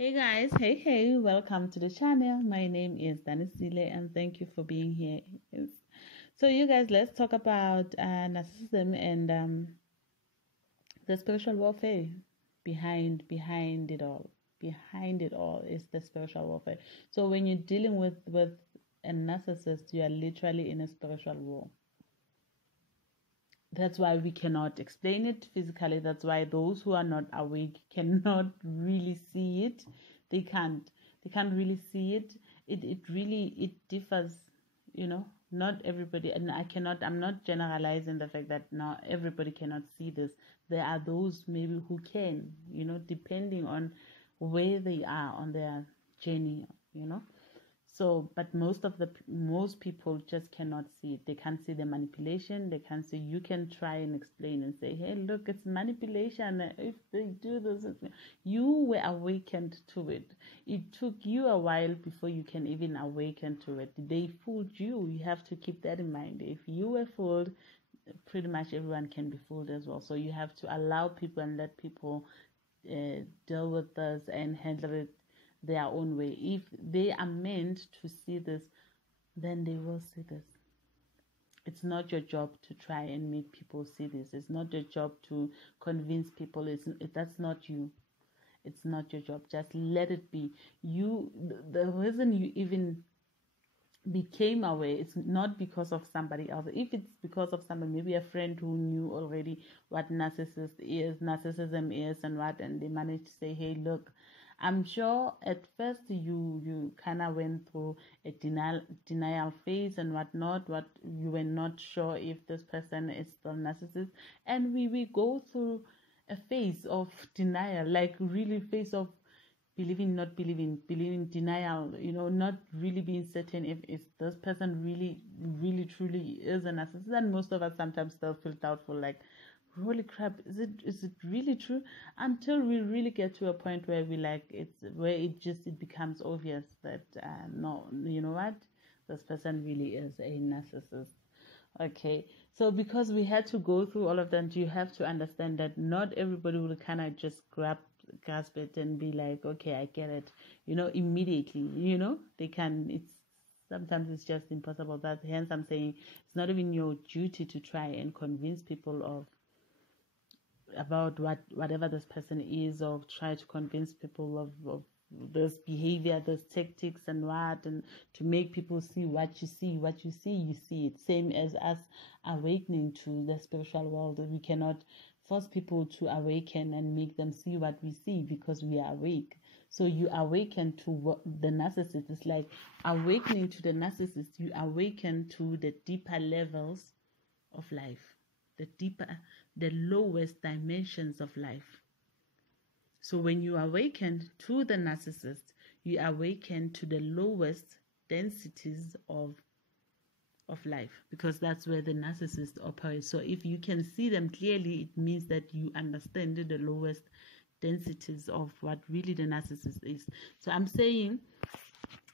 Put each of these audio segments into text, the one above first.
Hey guys, hey, welcome to the channel. My name is Danisile and thank you for being here. Yes. So you guys, let's talk about narcissism and the spiritual warfare behind it all. Behind it all is the spiritual warfare. So when you're dealing with a narcissist, you are literally in a spiritual war. That's why we cannot explain it physically. That's why those who are not awake cannot really see it. They can't. They can't really see it. It differs, not everybody, and I'm not generalizing the fact that now everybody cannot see this. There are those maybe who can, depending on where they are on their journey. So, but most people just cannot see it. They can't see the manipulation. They can't see. You can try and explain and say, "Hey, look, it's manipulation. If they do this, you were awakened to it. It took you a while before you can even awaken to it. They fooled you. You have to keep that in mind. If you were fooled, pretty much everyone can be fooled as well. So you have to allow people and let people deal with this and handle it their own way. If they are meant to see this, then they will see this. It's not your job to try and make people see this. It's not your job to convince people. That's not you. It's not your job. Just let it be. The reason you even became aware, it's not because of somebody else. If it's because of somebody, maybe a friend who knew already what narcissism is and they managed to say, "Hey, look," I'm sure at first you kind of went through a denial phase and whatnot. What you were not sure if this person is still narcissist, and we go through a phase of denial, like really phase of believing, not believing, denial. Not really being certain if this person really truly is a narcissist. And most of us sometimes still feel doubtful, like, holy crap, is it really true? Until we really get to a point where it becomes obvious that no, you know what, this person really is a narcissist. Okay, so because we had to go through all of that, you have to understand that not everybody will kind of just grasp it and be like, okay, I get it, immediately. They can. It's sometimes it's just impossible. That hence I'm saying it's not even your duty to try and convince people about whatever this person is, or try to convince people of this behavior, those tactics and to make people see what you see. What you see it. Same as us awakening to the spiritual world. We cannot force people to awaken and make them see what we see because we are awake. So you awaken to the narcissist. It's like awakening to the narcissist. You awaken to the deeper levels of life, the lowest dimensions of life. So when you awaken to the narcissist, you awaken to the lowest densities of life, because that's where the narcissist operates. So if you can see them clearly, it means that you understand the lowest densities of what really the narcissist is. So I'm saying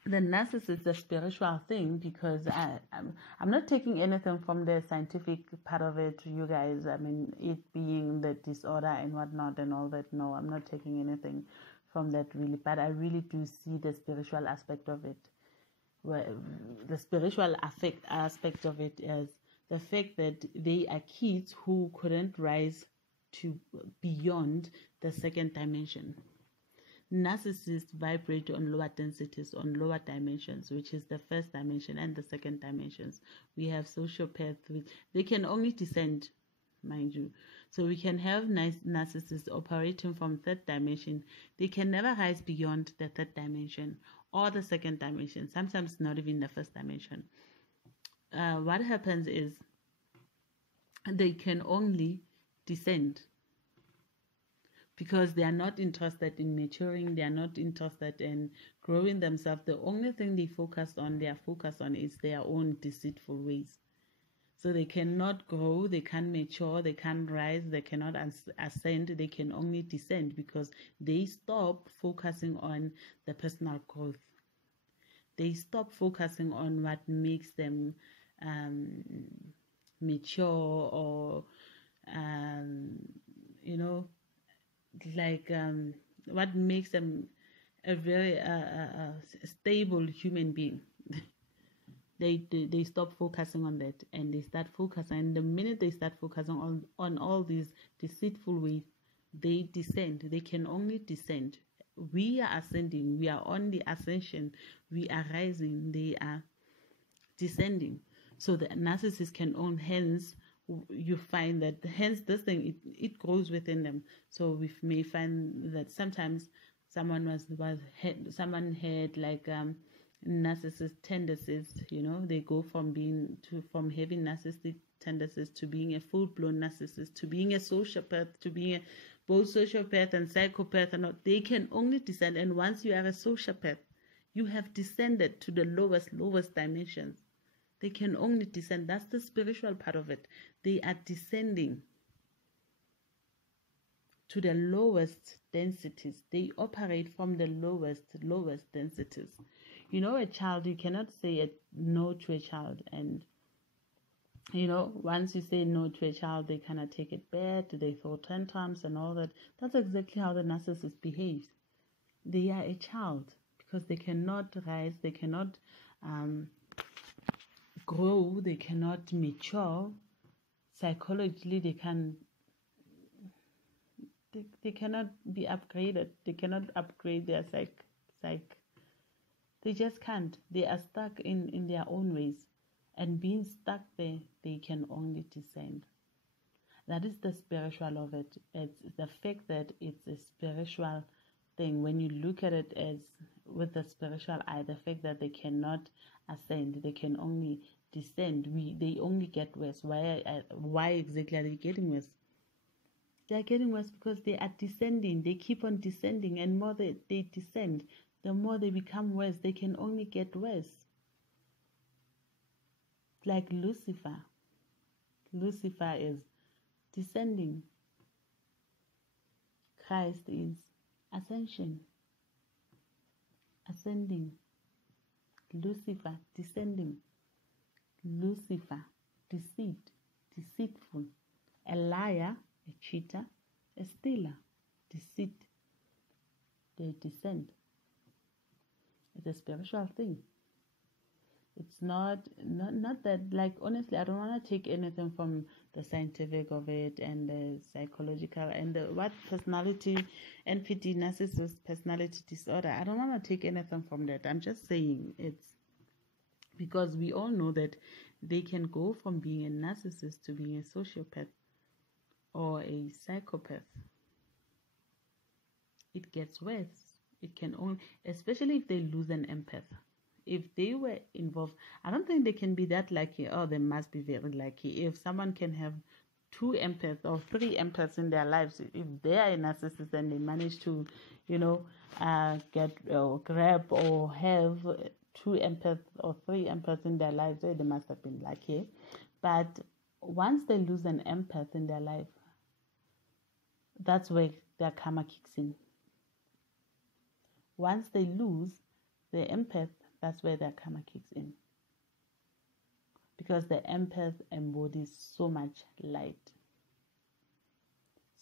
the narcissist is a spiritual thing, because I'm not taking anything from the scientific part of it, you guys. I mean, it being the disorder and whatnot and all that. No, I'm not taking anything from that really, but I really do see the spiritual aspect of it. Where the spiritual aspect of it is the fact that they are kids who couldn't rise to beyond the second dimension. Narcissists vibrate on lower densities, on lower dimensions, which is the first dimension and the second dimensions. We have sociopaths, they can only descend, mind you. So we can have narcissists operating from third dimension. They can never rise beyond the third dimension or the second dimension, sometimes not even the first dimension. What happens is they can only descend, because they are not interested in maturing, they are not interested in growing themselves. The only thing they are focused on is their own deceitful ways. So they cannot grow, they can't mature, they can't rise, they cannot ascend, they can only descend, because they stop focusing on the personal growth. They stop focusing on what makes them mature, or what makes them a very stable human being. They stop focusing on that, and they start focusing. And the minute they start focusing on all these deceitful ways, they descend. They can only descend. We are ascending. We are on the ascension. We are rising. They are descending. So the narcissist can own. Hence, you find that hence this thing it grows within them. So we may find that sometimes someone someone had like narcissist tendencies. They go from having narcissistic tendencies to being a full-blown narcissist, to being a sociopath, to being both sociopath and psychopath, and they can only descend. And once you are a sociopath, you have descended to the lowest dimensions. They can only descend. That's the spiritual part of it. They are descending to the lowest densities. They operate from the lowest densities. A child, you cannot say no to a child. And, once you say no to a child, they kind of take it bad. They throw tantrums and all that. That's exactly how the narcissist behaves. They are a child because they cannot rise. They cannot grow. They cannot mature. Psychologically, they cannot be upgraded. They cannot upgrade their psyche. They just can't. They are stuck in their own ways. And being stuck there, they can only descend. That is the spiritual of it. It's the fact that it's a spiritual thing. When you look at it as with the spiritual eye, the fact that they cannot ascend, they can only descend. They only get worse. Why exactly are they getting worse? They are getting worse because they are descending. They keep on descending, and more they descend, the more they become worse. They can only get worse. Like Lucifer. Lucifer is descending. Christ is ascension. Ascending. Lucifer, descending. Lucifer, deceit, deceitful. A liar, a cheater, a stealer, deceit. They descend. It's a spiritual thing. It's not that, like, honestly, I don't want to take anything from the scientific of it and the psychological and what personality, NPD, narcissist personality disorder. I don't want to take anything from that. I'm just saying it's because we all know that they can go from being a narcissist to being a sociopath or a psychopath. It gets worse. It can only, especially if they lose an empath. If they were involved, I don't think they can be that lucky. Oh, they must be very lucky. If someone can have 2 empaths or 3 empaths in their lives, if they are a narcissist and they manage to, get or grab or have 2 empaths or 3 empaths in their lives, they must have been lucky. But once they lose an empath in their life, that's where their karma kicks in. Once they lose the empath, that's where their karma kicks in. Because the empath embodies so much light.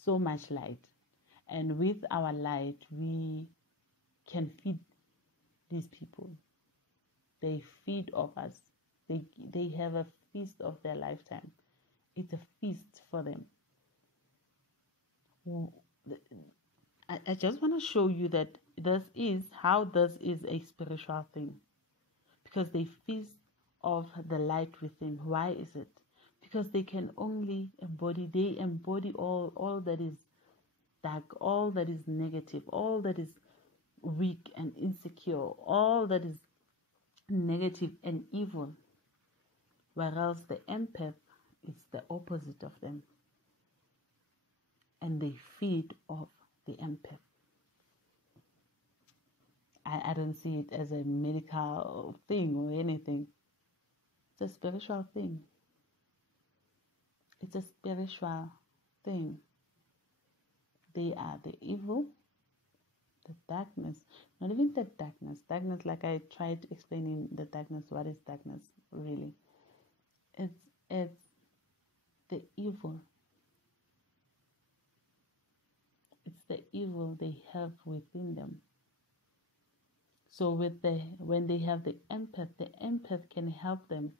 So much light. And with our light, we can feed these people. They feed off us. They have a feast of their lifetime. It's a feast for them. I just want to show you that this is a spiritual thing. Because they feast off the light within. Why is it? Because they can only embody all that is dark, all that is negative, all that is weak and insecure, all that is negative and evil. Whereas the empath is the opposite of them. And they feed off the empath. I don't see it as a medical thing or anything. It's a spiritual thing. It's a spiritual thing. They are the evil, the darkness. Not even the darkness. Darkness, like I tried explaining the darkness. What is darkness, really? It's the evil. It's the evil they have within them. So when they have the empath can help them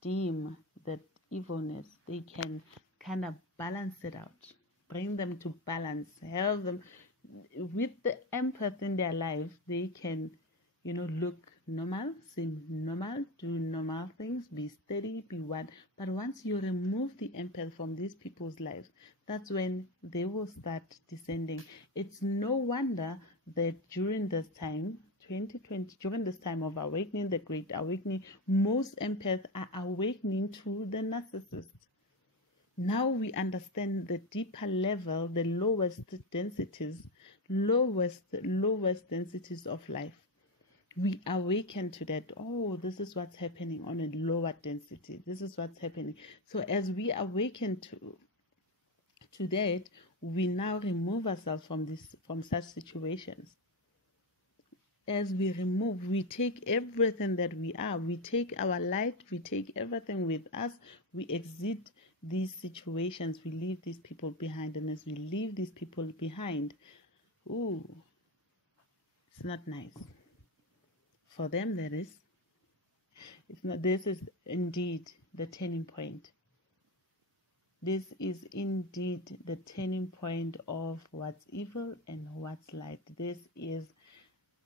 dim that evilness. They can kind of balance it out, bring them to balance, help them with the empath in their lives. They can, look normal, seem normal, do normal things, be steady, be what. But once you remove the empath from these people's lives, that's when they will start descending. It's no wonder that during this time, 2020, during this time of awakening, the great awakening, most empaths are awakening to the narcissist. Now we understand the deeper level, the lowest densities of life. We awaken to that. Oh, this is what's happening on a lower density. This is what's happening. So as we awaken to that, we now remove ourselves from such situations. As we remove, we take everything that we are. We take our light, we take everything with us. We exit these situations. We leave these people behind. And as we leave these people behind, it's not nice. For them, that is. It's not. This is indeed the turning point. This is indeed the turning point of what's evil and what's light. This is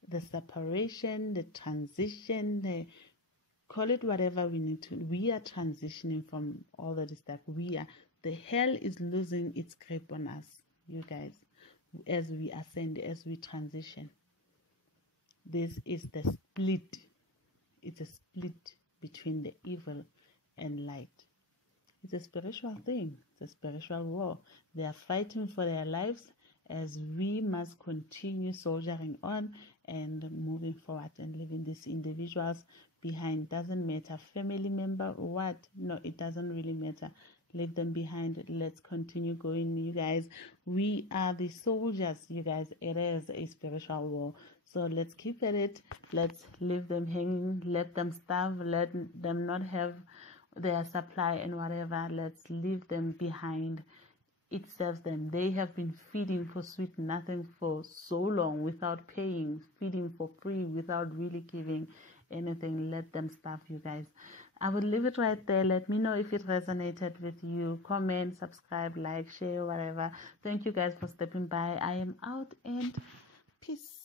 the separation, the transition, call it whatever we need to. We are transitioning from all that stuff. The hell is losing its grip on us, you guys, as we ascend, as we transition. This is the split. It's a split between the evil and light. It's a spiritual thing. It's a spiritual war. They are fighting for their lives as we must continue soldiering on and moving forward and leaving these individuals behind. Doesn't matter, family member or what. No, it doesn't really matter. Leave them behind. Let's continue going, you guys. We are the soldiers, you guys. It is a spiritual war. So let's keep at it. Let's leave them hanging. Let them starve. Let them not have their supply and whatever. Let's leave them behind. It serves them. They have been feeding for sweet nothing for so long without paying, feeding for free without really giving anything. Let them starve, you guys. I will leave it right there. Let me know if it resonated with you. Comment, subscribe, like, share, whatever. Thank you guys for stepping by. I am out and peace.